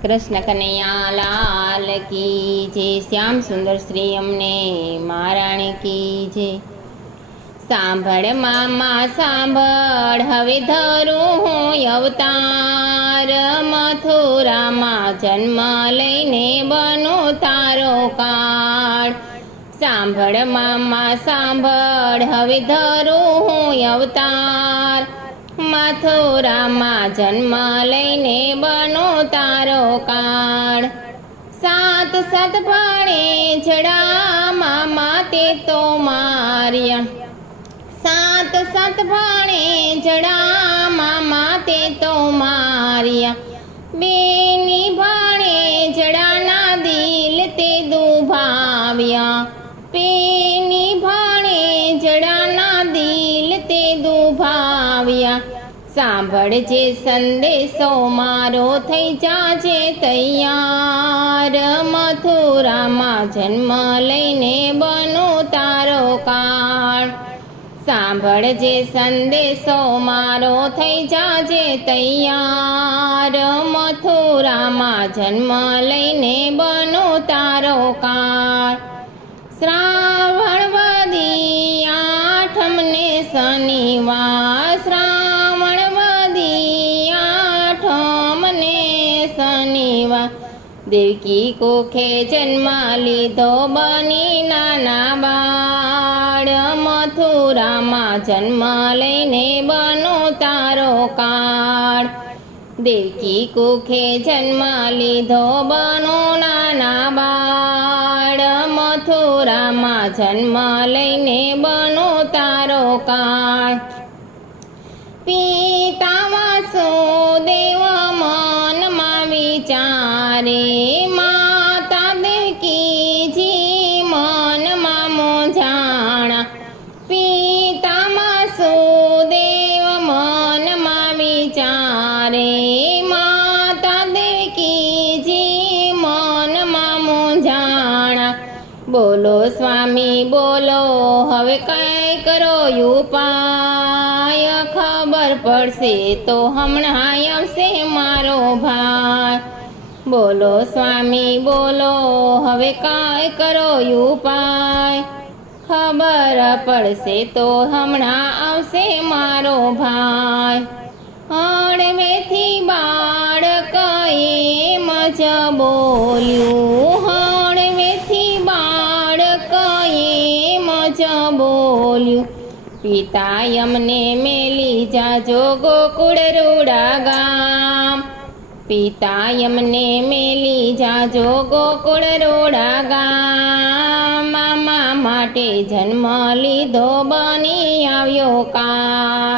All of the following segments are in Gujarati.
કૃષ્ણ કનૈયા લાલ કી જય, શ્યામ સુંદર શ્રી અમને મહારાણી કી જય। સાંભળ મામા સાંભળ, હવે ધરું હું અવતાર, મથુરામાં જન્મ લઈને બનું તારો કાળ। સાંભળ મામા સાંભળ, હવે ધરું હું અવતાર, મથુરામાં જન્મ લઈને બનો તારો કાળ। સાત સાત ભાણે જડા મામા તે તો માર્યા, સાત સાત ભાણે જડા મામા તે તો માર્યા, બેની ભાણે જડાના દિલ તે દુભાવ્યા, બેની ભાણે જડાના દિલ તે દુભાવ્યા। સાંભળજે સંદેશો મારો, થઈ જાજે તૈયાર, મથુરામાં જન્મ લઈને બનો તારો કાળ। સાંભળજે સંદેશો મારો, થઈ જાજે તૈયાર, મથુરામાં જન્મ લઈને બનો તારો કાળ। શ્રાવણ વદી આઠમને શનિવાર, શ્રાવણ વદી આઠમને શનિવાર, દેવકી કોખે જન્મ લીધો બની નાના બાળ, મથુરામાં જન્મ લઈને બનો તારો કાળ। દેવકી કુખે જન્મ લીધો બનો નાના બાળ, મથુરામાં જન્મ લઈને બનો તારો કાળ। પિતા વાસુદેવ મનમાં વિચારે, માતા દેવકીજી મનમાં મૂંઝાણા, પિતા વાસુદેવ મનમાં વિચારે, માતા દેવકીજી મનમાં મૂંઝાણા। બોલો સ્વામી બોલો, હવે કાંઈ કરો ઉપાય, ખબર પડશે તો હમણાં આવશે મારો ભાઈ। બોલો સ્વામી બોલો, હવે કાંઈ કરો ઉપાય, ખબર પડશે તો હમણાં આવશે મારો ભાઈ। હળવેથી બાળક એમ જ બોલ્યું, હળવેથી બાળક એમ જ બોલ્યું, પિતા અમને મેલી જાજો ગોકુળ રૂડા ગામ, પિતા અમને મેલી જાજો ગોકુળ રૂડા ગામ, મામા માટે જન્મ લીધો બની આવ્યો કા,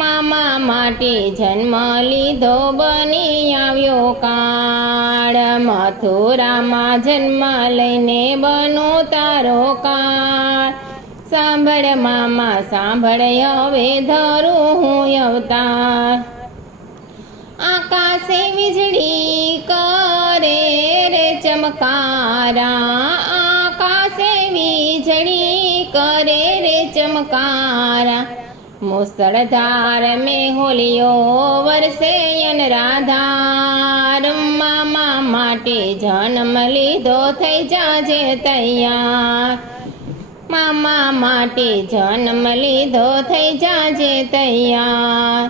મામા માટે જન્મ લીધો બની આવ્યો કાળ, મથુરામાં જન્મ લઈને બનો તારો કાળ। સાંભળ મામા સાંભળ, હવે ધરું હું અવતાર, આકાશે વીજળી કરે રે ચમકારા, આકાશે વીજળી કરે રે ચમકારા, મુસળધાર મેહોલિયો વરસે અનરાધાર, મામા માટે જન્મ લીધો થઈ જાજે તૈયાર, મામા માટે જન્મ લીધો થઈ જાજે તૈયાર।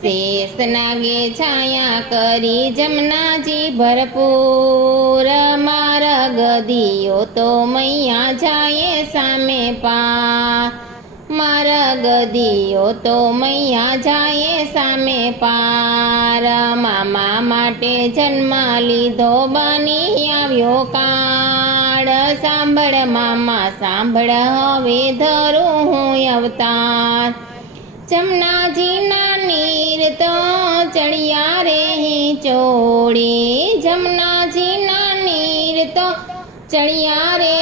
શેષ નાગે છાયા કરી જમનાજી ભરપૂર, મારા ગદીઓ તો મૈયા જાય સામે પાર, મારા ગદીઓ તો મૈયા જાય સામે પાર, મામા માટે જન્મ લીધો બની આવ્યો કાળ। સાંભળ મામા સાંભળ, હવે ધરું હું અવતાર, જમનાજીના નીર તો ચડિયા રે ચોળે, જમનાજીના નીર તો ચડિયા રે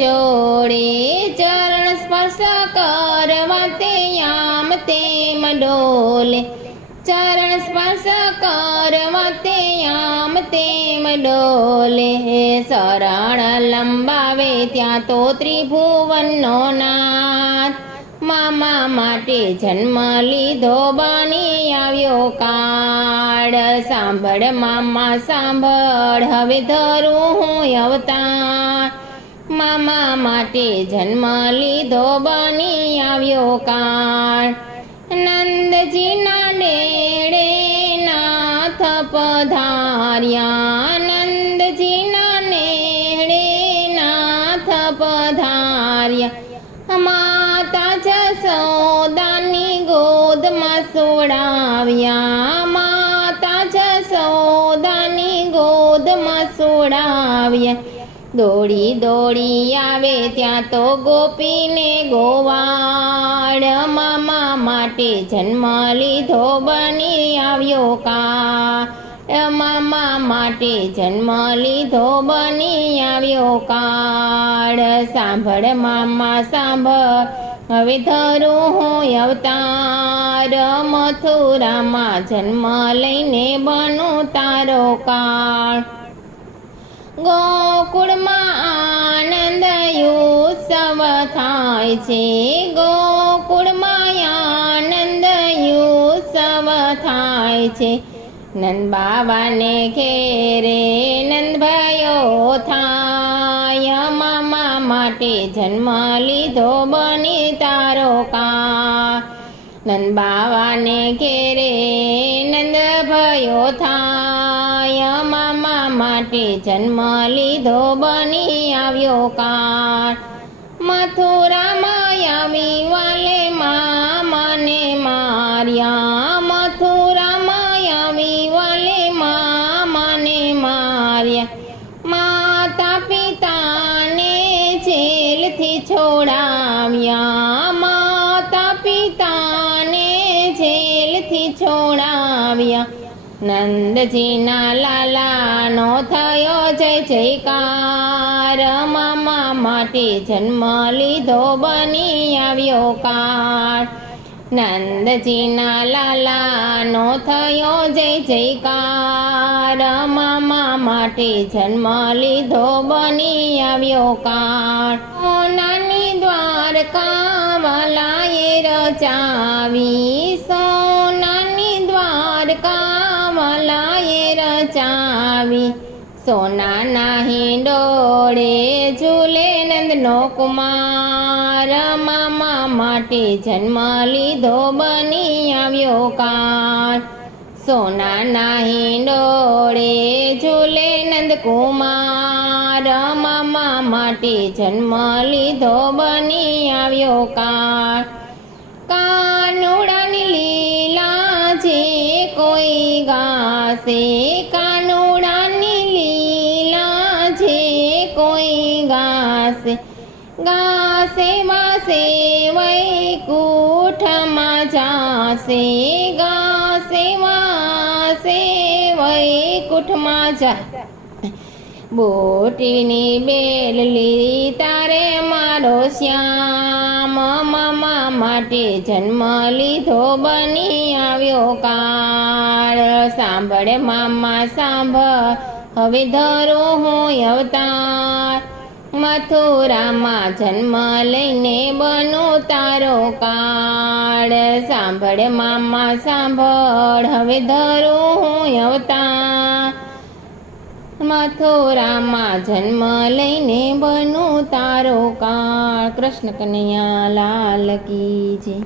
ચોળે, ચરણ સ્પર્શ કરવા તે આમ તેમ ડોલે, ચરણ સ્પર્શ કરવા તે આમ તેમ ડોલે, શરણ લંબાવે ત્યાં તો ત્રિભુવનનો નાથ, મામા માટે જન્મ લીધો બની આવ્યો કાળ સાંભળ મામા સાંભળ હવે ધરું હું અવતાર મામા માટે જન્મ લીધો બની આવ્યો કાળ નંદજીના ડેડે નાથ પધાર્યા નંદજીના નેડે નાથ પધાર્યા માતા જસોદાની ગોદમાં સોડાવ્યા માતા જસોદાની ગોદમાં સોડાવ્યા દોડી દોડી આવે ત્યાં તો ગોપીને ગોવાળ મામા માટે જન્મ લીધો બની આવ્યો કાળ મામા માટે જન્મ લીધો બની આવ્યો કાળ સાંભળ મામા સાંભળ હવે ધરું હું અવતાર મથુરામાં જન્મ લઈને બનું તારો કાળ ગોકુળમાં આનંદ ઉત્સવ થાય છે ગોકુળમાં આનંદ ઉત્સવ થાય છે નંદ બાબાને ઘેરે નંદ ભયો થાય મામા માટે જન્મ લીધો બની તારો કાળ નંદ બાબાને ઘેરે નંદ ભયો થાય મામા માટે જન્મ લીધો બની આવ્યો કાળ મથુરામાં આવી વાલે મામાને માર્યા મથુરામાં આવી વાલે મામાને માર્યા માતા પિતાને જેલથી છોડાવ્યા માતા પિતાને જેલથી છોડાવ્યા નંદજીના લાલાનો થયો જય જયકાર મામા માટે જન્મ લીધો બની આવ્યો કાળ નંદજીના લાલાનો થયો જય જયકાર મામા માટે જન્મ લીધો બની આવ્યો કાળ સોનાની દ્વારકા વાલાએ રચાવી સોનાની દ્વારકા વાલાએ રચાવી સોનાના હિંડોળે ઝૂલે નંદનો કુમાર મામા માટે જન્મ લીધો બની આવ્યો કાળ સોનાના હિંડોળે ઝૂલે નંદકુમાર મામા માટે જન્મ લીધો બની આવ્યો કાળ કાનુડાની લીલા જે કોઈ ગાશે કાનુડાની લીલા જે કોઈ ગાશે ગાશે વાસે વૈકુંઠમાં જાશે ગાશે વાસે વૈકુંઠમાં જા બોટીની બેલલી તારે મારો શ્યામ મામા માટે જન્મ લીધો બની આવ્યો કાળ સાંભળ મામા સાંભળ હવે ધરો હું અવતાર મથુરામાં જન્મ લઈને બનું તારો કાળ સાંભળ મામા સાંભળ હવે ધરો હું અવતાર મથુરામાં જન્મ લઈને બનું તારો કાળ કૃષ્ણ કનૈયા લાલ કી જય